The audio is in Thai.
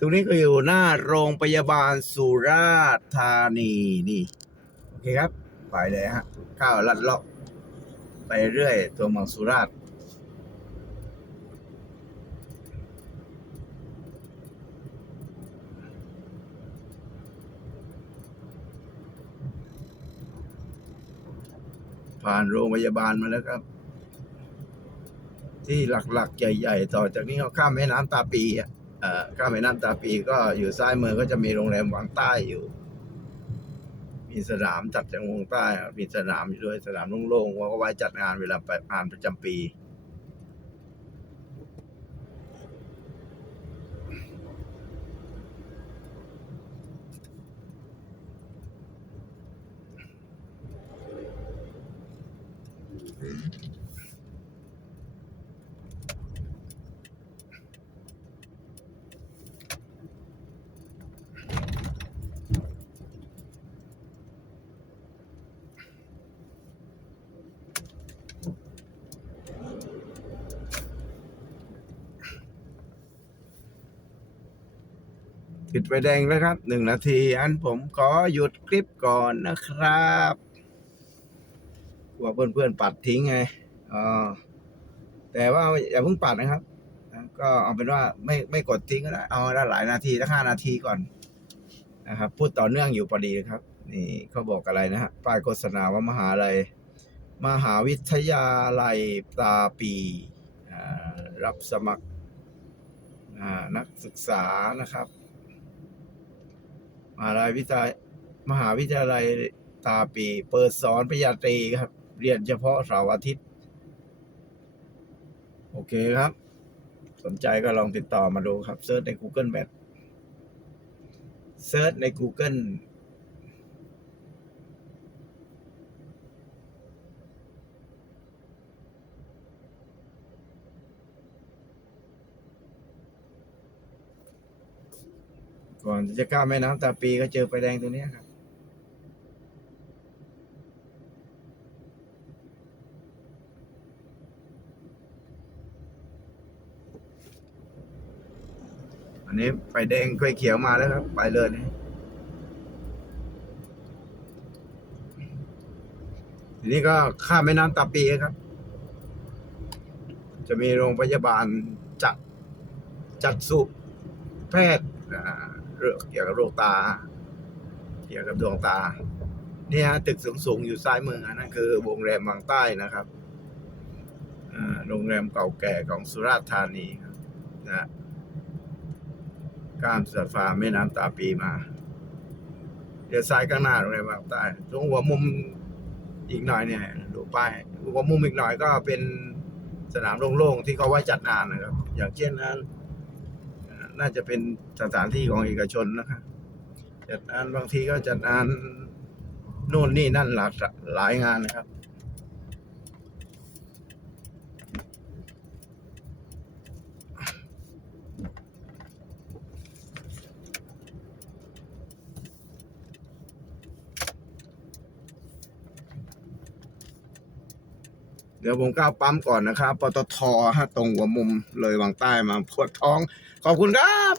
ตรงนี้ก็อยู่หน้าโรงพยาบาลสุราษฎร์ธานีนี่ โอเคครับ ไปเลยฮะข้าวลัดเลาะไปเรื่อยตัวเมืองสุราษฎร์ผ่านโรงพยาบาลมาแล้วครับ ที่หลักๆ ใหญ่ ๆ ต่อจากนี้ก็ข้ามแม่น้ำตาปีอะ ข้ามแม่น้ำตาปีก็อยู่ซ้ายมือก็จะมีโรงแรมวังใต้อยู่ มีสนามจัดจังวงใต้มีสนามอยู่ด้วยสนามโล่งๆว่าก็ไว้จัดงานเวลาไปงานประจำปี ติดไฟแดงแล้วครับหนึ่งนาทีอันผมขอหยุดคลิปก่อนนะครับกลัวเพื่อนๆปัดทิ้งไงอ๋อแต่ว่าอย่าเพิ่งปัดนะครับ ก็เอาเป็นว่าไม่ไม่กดทิ้งก็ได้เอาได้หลายนาทีสักห้านาทีก่อนนะครับ พูดต่อเนื่องอยู่พอดีครับ นี่เขาบอกอะไรนะฮะป้ายโฆษณาว่ามหาลัยมหาวิทยาลัยตาปีรับสมัครนักศึกษานะครับ มหาลัยวิทยามหาวิทยาลัยตาปี เปิดสอนปริญญาตรีครับ เรียนเฉพาะเสาร์อาทิตย์ โอเคครับ สนใจก็ลองติดต่อมาดูครับเซิร์ชใน Google Map เซิร์ชใน Google ก่อนจะข้ามแม่น้ำตาปีก็เจอไฟแดงตัวนี้ครับ อันนี้ไฟแดงไฟเขียวมาแล้วครับ ไปเลยนะทีนี้ก็ข้ามแม่น้ำตาปีครับ จะมีโรงพยาบาลจัดจัดสุแพทย์อ่า เรื่องเกี่ยวกับโรคตา เกี่ยวกับดวงตา เนี่ยฮะตึกสูงๆอยู่ซ้ายมือนั่นคือโรงแรมวังใต้นะครับโรงแรมเก่าแก่ของสุราษฎร์ธานีนะฮะข้ามสะพานแม่น้ำตาปีมา เดี๋ยวซ้ายข้างหน้าโรงแรมวังใต้ตรงหัวมุมอีกหน่อยเนี่ยดูป้ายหัวมุมอีกหน่อยก็เป็นสนามโล่งๆที่เขาไว้จัดงานนะครับ อย่างเช่นนั้น น่าจะเป็นสถานที่ของเอกชนนะครับจัดงานบางทีก็จัดงานโน่นนี่นั่นหลากหลายงานนะครับ เดี๋ยวผมก้าวปั๊มก่อนนะครับ ปตทฮะตรงหัวมุมเลยวังใต้มาปวดท้อง ขอบคุณครับ